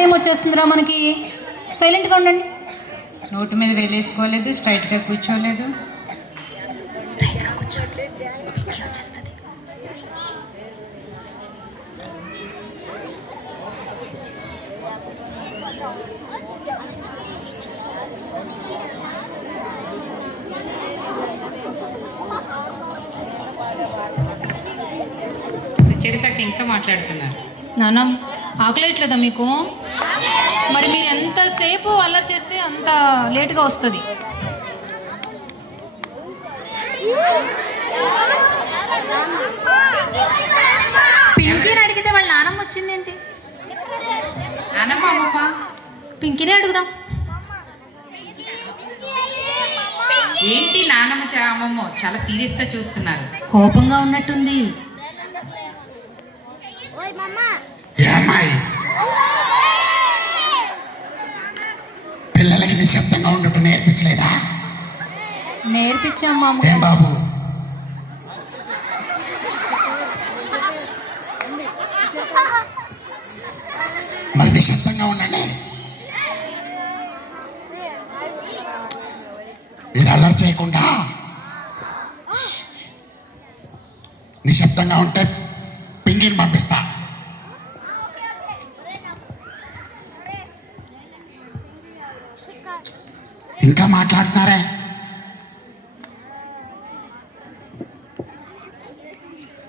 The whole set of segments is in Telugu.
నేమ్ వచ్చేస్తుందిరా మనకి. సైలెంట్గా ఉండండి. నోటు మీద వేలేసుకోలేదు, స్ట్రైట్గా కూర్చోలేదు. స్ట్రైట్గా కూర్చోండి, పింకీ వచ్చేస్తుంది. సుచరితకి ఇంకా మాట్లాడుతున్నారు. నాన్న ఆకలేట్లేదా మీకు? మరి మీరు ఎంతసేపు అల్లరి చేస్తే అంత లేట్గా వస్తుంది. పింకీని అడిగితే వాళ్ళ నానమ్మ వచ్చిందేంటి? నానమ్మ అమ్మమ్మ పింకీనే అడుగుదాం. ఏంటి నానమ్మ అమ్మమ్మ చాలా సీరియస్గా చూస్తున్నారు? కోపంగా ఉన్నట్టుంది. పిల్లలకి నిశ్శబ్దంగా ఉండటం నేర్పించలేదా? నేర్పించాం మామ. ఏం బాబు, మరి నిశ్శబ్దంగా ఉండండి. మీరు అల్లరి చేయకుండా నిశ్శబ్దంగా ఉంటే పింగిని పంపిస్తా. ఇంకా మాట్లాడుతున్నారే?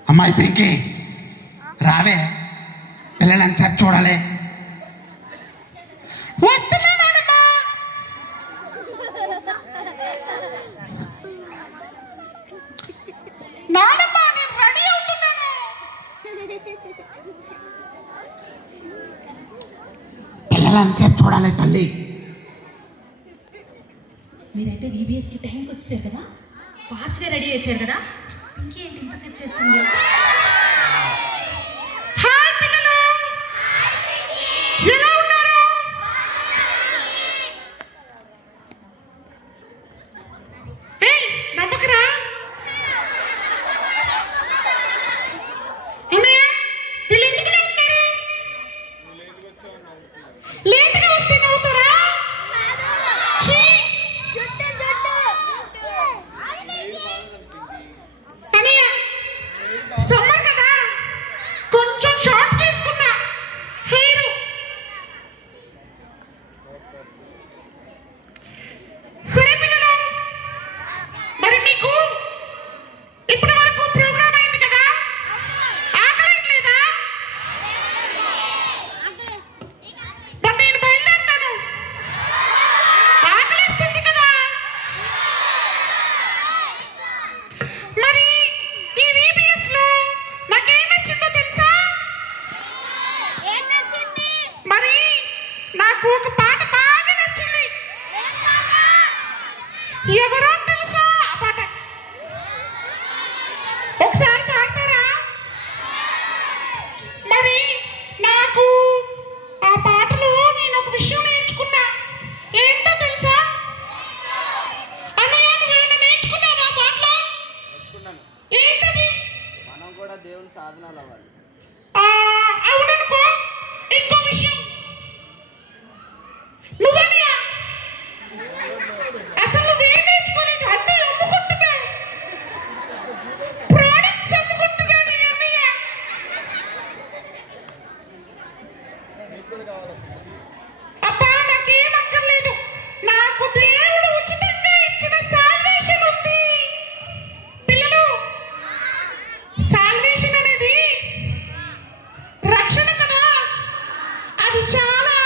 అమ్మాయి పింకీ రావే, పిల్లలు ఎంతసేపు చూడాలి? పిల్లలు ఎంతసేపు చూడాలి తల్లి? మీరైతే VBSకి టైంకి వచ్చేసారు కదా, ఫాస్ట్గా రెడీ అయ్యారు కదా. పింకీ ఏంటి ఇంతసేపు చేస్తుంది? సమ్మర్ కదా, కొంచెం షార్ట్ చేసుకున్నా హెయిర్. సరే పిల్లలు, మరి మీకు ఇప్పటి వరకు ప్రోగ్రామ్ అయింది కదా, ఆకలేట్లేదా? మరి నేను బయలుదేరుతాను, ఆకలేస్తుంది కదా. మరి ఈ VBS లో నాకేం నచ్చిందో తెలుసా? మరి నాకు ఒక పాట బాగా నచ్చింది. ఎవరో తెలుసా ఆ పాట? ఒకసారి పాడతారా? మరి నాకు ఆ పాటలో నేను ఒక విషయం నేర్చుకున్నా. ఏంటో తెలుసా? అన్నయ్య, నువ్వేమైనా నేర్చుకున్నావా ఆ పాటలో? ఏంటది? మనం కూడా దేవుని సాధనాలు అవ్వాలి. అవుననుకో. ఇంకో విషయం, నువ్వన్నయ్య అసలు నువ్వేం నేర్చుకోలేదు, అన్నీ అమ్ముకుంటున్నావు, ప్రోడక్ట్స్ అమ్ముకుంటున్నాడు ఈ అన్నయ్య. అబ్బా, నాకేం అక్కర్లేదు, నాకు దేవుడు ఉచితంగా ఇచ్చిన సాల్వేషన్ ఉంది. పిల్లలు, సాల్వేషన్ అనేది రక్షణ కదా, అది చాలా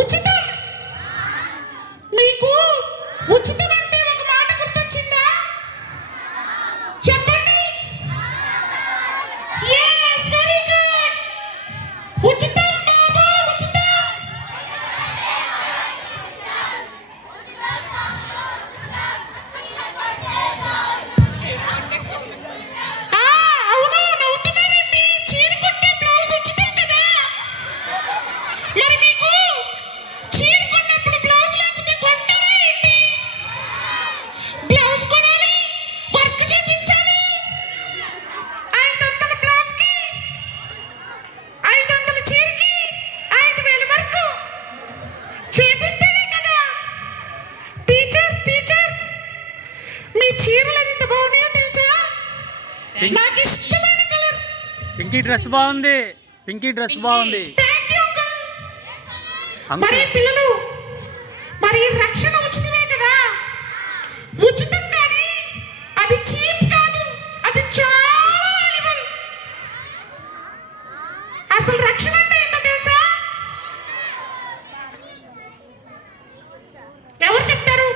ఉచితం. మీకు ఉచితం అంటే ఒక మాట గుర్తొచ్చిందా? చెప్పండి. yes, very good. ఉచితం బాబా, ఉచితం. అవును, నవ్వుతున్నారండి. చీర కొంటే బ్లౌజ్ ఉచితం కదా. పింకీ డ్రెస్ బాగుంది. పింకీ డ్రెస్ బాగుంది. Thank you uncle. మరి అంకుల్ పిల్లలు, మరి రక్షణ ఉచితమే కదా? ఉచితం కానీ అది చీప్ కాదు, అది చాలా వాల్యుబుల్. అసలు రక్షణ అంటే ఏంటో తెలుసా? ఎవరు చెప్తారు?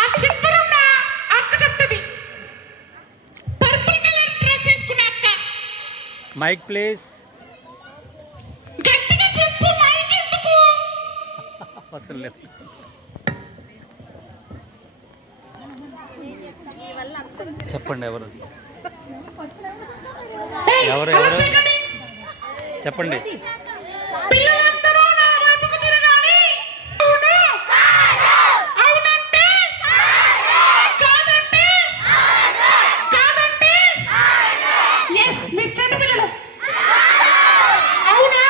ఆ చివరున్న అక్క చెప్తుంది. పర్పుల్ కలర్ డ్రెస్ వేసుకున్న అక్క. Mic please. గట్టిగా చెప్పు, మైక్ ఎందుకు? అసలు లేదు. చెప్పండి ఎవరు ఏయ్, ఎవరు అలా ఎవరు చేయకండి. చెప్పండి. పిల్లలందరూ నా వైపుకు తిరగాలి. అవును, అవునంటే కాదంటే కాదంటే ఎస్. మీరు చిన్న పిల్లలు. అవునా?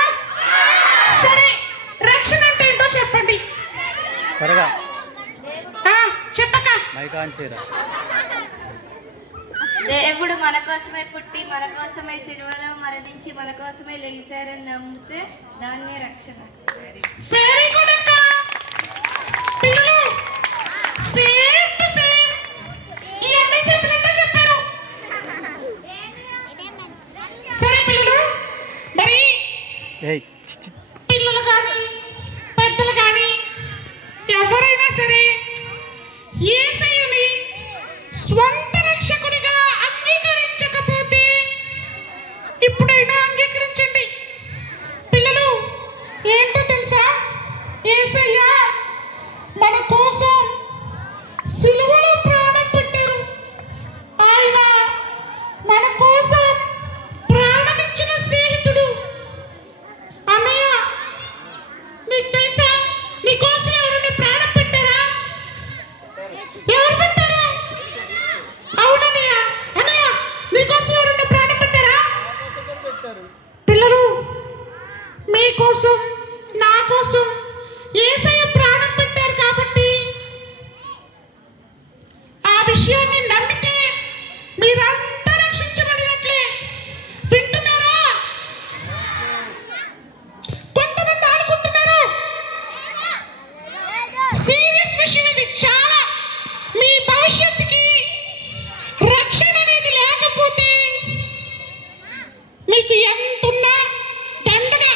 సరే, రక్షణ అంటే ఏంటో చెప్పండి. త్వరగా చెప్పక. మైక్ ఆన్ చేయరా. దేవుడు మన కోసమే పుట్టి మన కోసమే సిలువలో మరణించి మన కోసమే లెగిశారని నమ్మితే దాన్నే రక్షణ. వెరీ గుడ్ అక్క. పిల్లలు సేమ్ టు సేమ్ ఇవన్నీ చెప్పినట్టే చెప్పారు. సరే పిల్లలు, మరి ఏయ్ పిల్లలు కానీ పెద్దలు కానీ ఎవరైనా సరే యేసయ్యని స్వంత రక్షకునిగా అంగీకరించకపోతే ఇప్పుడైనా అంగీకరించండి. పిల్లలు, ఏంటో తెలుసా? యేసయ్య మన కోసం సిలువలో ప్రాణం పెట్టారు. ఆయన మన కోసం ప్రాణమిచ్చిన స్నేహితుడు. అన్నయ్య, నీకు తెలుసా నీ కోసం ఎవరైనా ప్రాణం పెట్టారా? ఎవరు పెట్టారు? అవునన్నయ్య. అన్నయ్య, నీకోసం ఎవరైనా ప్రాణం పెట్టారా? పిల్లలు, మీకోసం నా కోసం యేసయ్య ప్రాణం పెట్టారు కాబట్టి ఆ విషయాన్ని నమ్మితే మీరంతా రక్షించబడినట్లే. వింటున్నారా? కొంతమంది ఆడుకుంటున్నారు. సీరియస్ విషయం ఇది. చాలా మీ భవిష్యత్తుకి రక్షణ అనేది లేకపోతే మీకు ఎంతున్నా దండగా.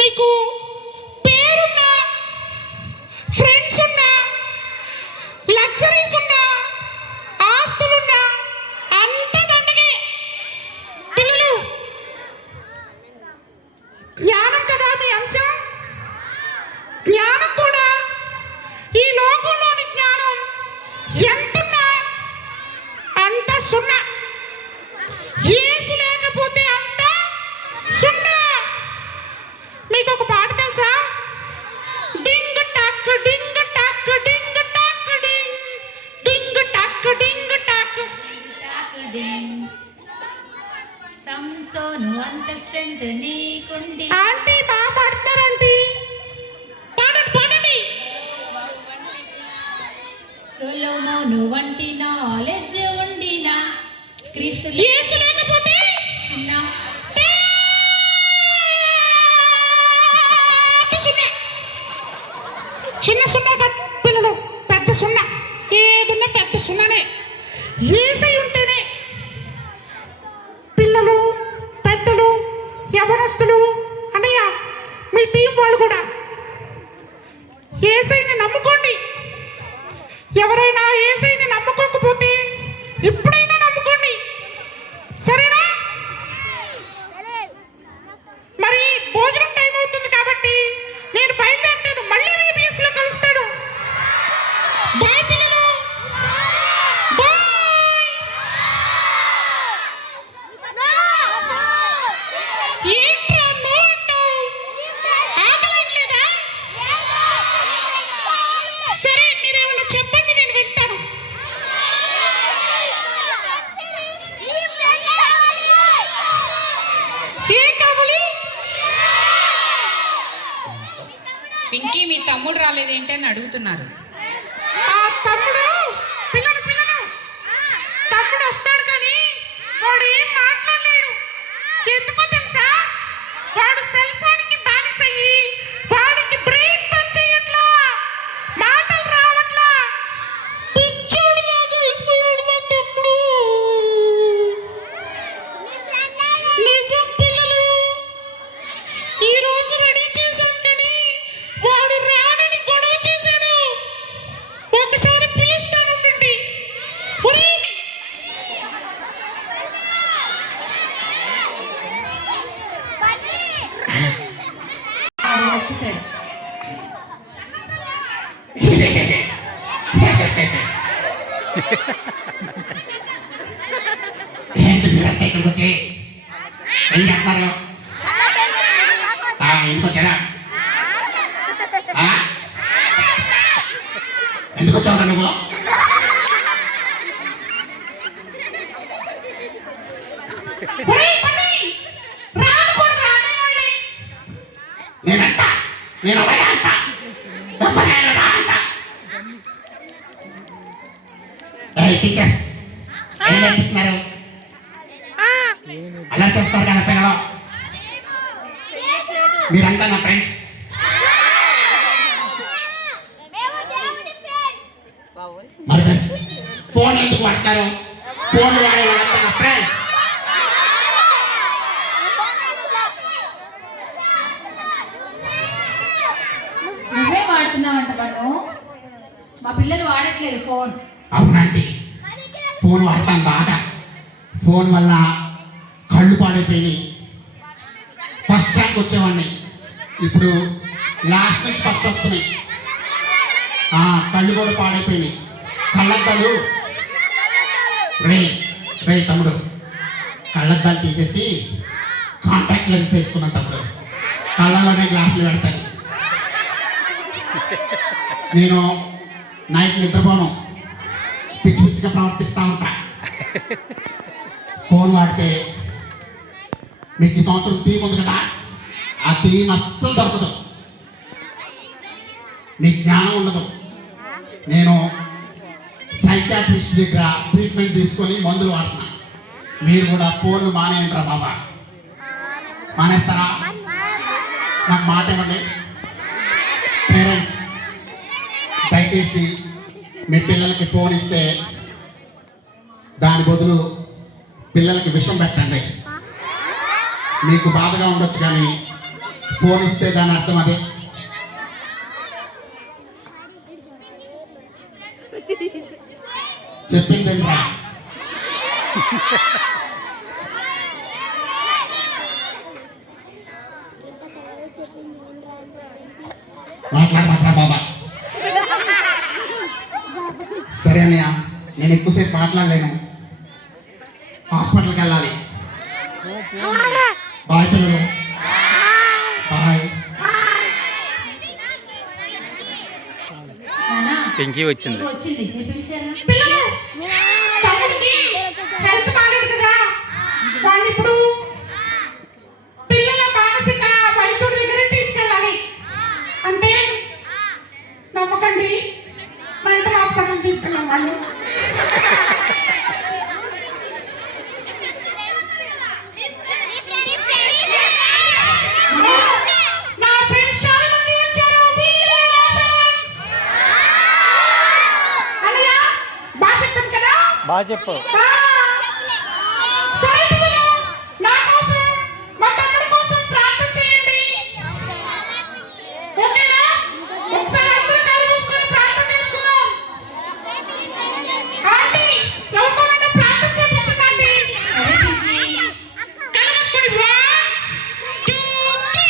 మీకు పేరున్నా, ఫ్రెండ్స్ ఉన్నా, లగ్జరీస్ ఉన్నా, ఆస్తులున్నా అంత దండగే. పిల్లలు, జ్ఞానం కదా మీ అంశం. జ్ఞానం కూడా ఈ లోకంలోని జ్ఞానం ఎంతున్నా అంత సున్నా. యేసు లేకపోతే అంత సున్నా. మీకు ఒక పాట తెలుసా? డింగ్ టక్ డింగ్ టక్ డింగ్ టక్ డింగ్ డింగ్ టక్ డింగ్ టక్. సంసోను అంత స్ట్రెంత్ నీకుండి. ఆంటీ బాగా పాడతారంటీ. పాడండి పాడండి. సొలొమోను వంటి నాలెడ్జ్ ఉండిన క్రీస్తు యేసు లేకపోతే సున్నా. సున్నా. చిన్న సున్నా కాదు పిల్లలు, పెద్ద సున్నా. ఏదున్నా పెద్ద సున్నానే. యేసయ్య ఉంటేనే. పిల్లలు, పెద్దలు, యవనస్తులు, అన్నయ్య, మీ టీం వాళ్ళు కూడా యేసయ్యని నమ్ముకోండి. ఎవరైనా యేసయ్యని నమ్ముకోకపోతే ఇప్పుడైనా నమ్ముకోండి. సరేనా? మరి భోజనం టైం అవుతుంది కాబట్టి నేను బయలుదేరుతాను. మళ్ళీ VBS లో కలుస్తాను. బాయ్ పిల్లలు. బాయ్. ఏంట్రా నో అంటావు? ఆకలేట్లేదా? సరే, మీరేమన్నా చెప్పండి, నేను వింటాను. ఏం కావాలి? పింకీ, మీ తమ్ముడు రాలేదేంటి అని అడుగుతున్నారు. ఆ తమ్ముడు, పిల్లలు తమ్ముడు వస్తాడు. ఎందుకో తెలుసా? వాడు సెల్ ఫోన్ కి బానిసయ్యి వాడికి బ్రెయిన్ పనిచేయట్లా, మాటలు రావట్లా, పిచ్చోడిలాగా అయిపోయాడు మా తమ్ముడు. నిజం పిల్లలు, ఈ రోజు రెడీ చేశాం కానీ వాడు రానని గొడవ చేశాడు. ఒకసారి పిలుస్తానండి. ఏంటి మీరంతా ఇక్కడికి వచ్చి ఏం చెప్తారు? ఎందుకు వచ్చారా? ఎందుకు వచ్చావు నువ్వు? నేనంట నేను అలాగే అంట టీచర్స్ ఏం నేర్పిస్తున్నారు? అలా చేస్తారు కదా పిల్లలు. మీరంతా నా ఫ్రెండ్స్. మరి ఫ్రెండ్స్ ఫోన్ ఎందుకు వాడతారు? ఫోన్ వాడే వాళ్ళంతా నా ఫ్రెండ్స్. నువ్వే వాడుతున్నావంట బన్ను, మా పిల్లలు వాడట్లేదు ఫోన్. అవునండి, ఫోన్ వాడతాను బాగా. ఫోన్ వల్ల కళ్ళు పాడైపోయినాయి. ఫస్ట్ ర్యాంక్ వచ్చేవాడిని, ఇప్పుడు లాస్ట్ నుంచి ఫస్ట్ వస్తున్నాయి. కళ్ళు కూడా పాడైపోయినాయి. కళ్ళద్దాలు రే తమ్ముడు, కళ్ళద్దాలు తీసేసి కాంటాక్ట్ లెన్స్ వేసుకున్నాను తమ్ముడు. కళ్ళలోనే గ్లాసులు పెడతాను. నేను నైట్ నిద్రపోను, పిచ్చి పిచ్చిగా ప్రవర్తిస్తూ ఉంటా. ఫోన్ వాడితే మీకు ఈ సంవత్సరం థీమ్ ఉంది కదా, ఆ థీమ్ అస్సలు దొరకదు. మీ జ్ఞానం ఉండదు. నేను సైకాట్రిస్ట్ దగ్గర ట్రీట్మెంట్ తీసుకొని మందులు వాడుతున్నా. మీరు కూడా ఫోన్లు మానేయండిరా బాబా. మానేస్తారా? నాకు మాట ఇవ్వండి. పేరెంట్స్ దయచేసి మీ పిల్లలకి ఫోన్ ఇస్తే దాని బదులు పిల్లలకి విషం పెట్టండి. మీకు బాధగా ఉండొచ్చు కానీ ఫోన్ ఇస్తే దాని అర్థం అదే. చెప్పింది మాట్లాడమంటారా బాబా? సరే అన్నయ్య, నేను ఎక్కువసేపు మాట్లాడలేను, హాస్పిటల్కి వెళ్ళాలి. బాయ్ పిల్లలు, బాయ్. పింకీ వచ్చింది. వచ్చింది, మీరు పిలిచారా? పిల్లలు, తమ్ముడికి హెల్త్ బాగాలేదు కదా, వాడిని ఇప్పుడు పిల్లల మానసిక వైద్యుడి దగ్గర తీసుకెళ్ళాలి. అంటే నమ్మకండి, మెంటల్ హాస్పిటల్ తీసుకెళ్ళాం వాళ్ళు. నా ఫ్రెండ్స్ చాలా మంది వచ్చారు. అన్నయ్య బాగా చెప్పాను కదా. బాగా చెప్పు. సరే పిల్లలు, నా కోసం మా తమ్ముడి కోసం ప్రార్థన చేయండి. ఓకేనా? ఒకసారి అందరూ కళ్ళు మూసుకొని ప్రార్థన చేసుకుందాం. ఆంటీ, ఎవరితోనైనా ప్రార్థన చేయించకండి. సరే పింకీ. కళ్ళు మూసుకొని 1 2 3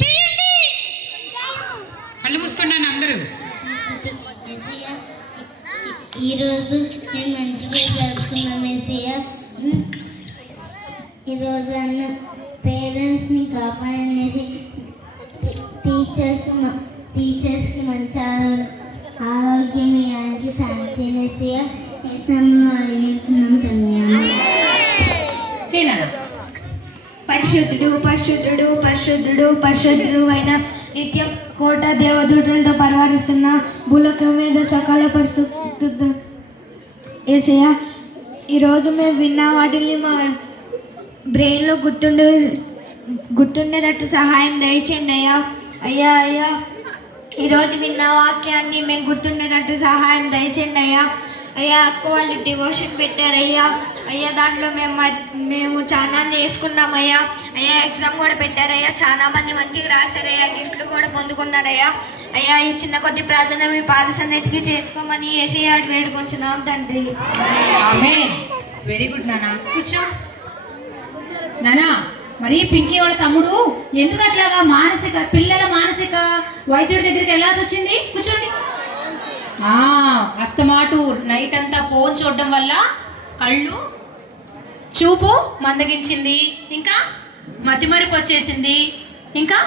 చేయండి. కళ్ళు మూసుకున్నాను అందరూ. ఈరోజు నేను మంచిగా జరుపుకున్నాం మెస్సయ్య. ఈరోజు అన్న పేరెంట్స్ని కాపాడనేసి టీచర్స్కి మంచి ఆరోగ్యం ఇవ్వడానికి సాయం చేసేయ ఇష్టంలో అడిగిస్తున్నాం ధన్యవాదాలు. చేయనా? పరిశుద్ధుడు పరిశుద్ధుడు పరిశుద్ధుడు పరిశుద్ధుడు అయిన నిత్యం కోట దేవదూతలతో పరివారిస్తున్న భూలోకం మీద సకల పరిశుద్ధ యేసయ్య, ఈరోజు మేము విన్న వాటిని మా బ్రెయిన్లో గుర్తుండేటట్టు సహాయం దయచేయండి అయ్యా. అయ్యా అయ్యా ఈరోజు విన్న వాక్యాన్ని మేము గుర్తుండేటట్టు సహాయం దయచేయండి అయ్యా. అయ్యా అక్క వాళ్ళు డివోషన్ పెట్టారయ్యా. అయ్యా దాంట్లో మేము చాలా నేర్చుకున్నామయ్యా. అయ్యా ఎగ్జామ్ కూడా పెట్టారయ్యా. చాలా మంది మంచిగా రాశారయ్యా. గిఫ్ట్లు కూడా పొందుకున్నారయ్యా. అయ్యా ఈ చిన్న కొద్ది ప్రార్థన మీ పాద సన్నిధికి చేర్చుకోమని యేసయ్య వేడుకొంచున్నాం తండ్రి. ఆమేన్. వెరీ గుడ్ నానా, కూర్చో. నానా, మరి పింకీ వాళ్ళ తమ్ముడు ఎందుకు అట్లాగా పిల్లల మానసిక వైద్యుడి దగ్గరికి వెళ్ళాల్సి వచ్చింది? కూర్చోండి. అస్తమాటు నైట్ అంతా ఫోన్ చూడడం వల్ల కళ్ళు చూపు మందగించింది, ఇంకా మతిమరుపు వచ్చేసింది, ఇంకా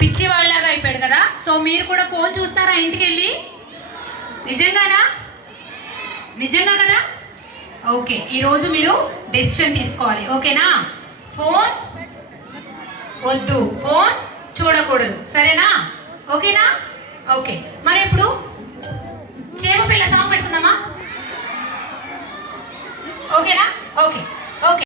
పిచ్చివాళ్ళలాగా అయిపోయాడు కదా. సో మీరు కూడా ఫోన్ చూస్తారా ఇంటికి వెళ్ళి? నిజంగానా? నిజంగా కదా? ఓకే, ఈరోజు మీరు డెసిషన్ తీసుకోవాలి. ఓకేనా? ఫోన్ వద్దు, ఫోన్ చూడకూడదు, సరేనా? ఓకేనా? ఓకే, మరి ఇప్పుడు చేమ పిల్ల సాంగ్ పెట్టుకుందామా? ఓకేనా? Okay okay.